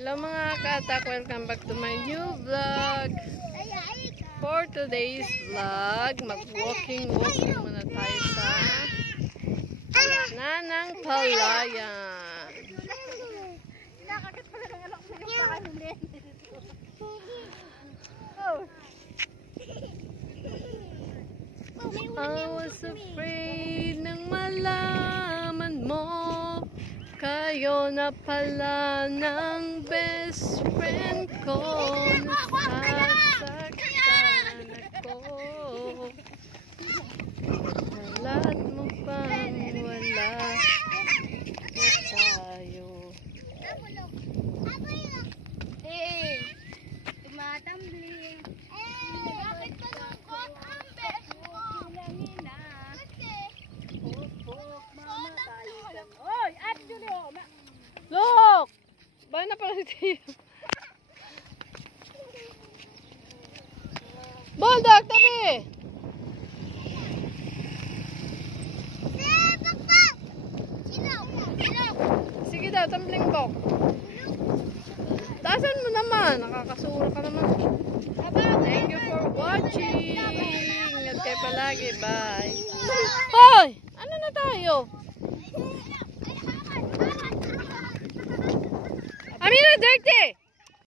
Hello mga katak, welcome back to my new vlog. For today's vlog, mag-walking muna tayo sa Nanang Palayan. I was afraid nang malaman mo kayo na pala ng best friend ko. Nasasaktan ako. Lahat mo pang wala tayo. Eh, tumatambling. Bakit pa nungkot ang best mo? Bilangin na. Pupuk, mamatay. Oy, actually, Look! Ba na pala si Tio? Bulldog, tabi! Sige daw, tumbling bok. Taasan mo naman. Nakakasura ka naman. Thank you for watching. Ingat kayo palagi. Bye. Hoy! Ano na tayo? Amira, dirty!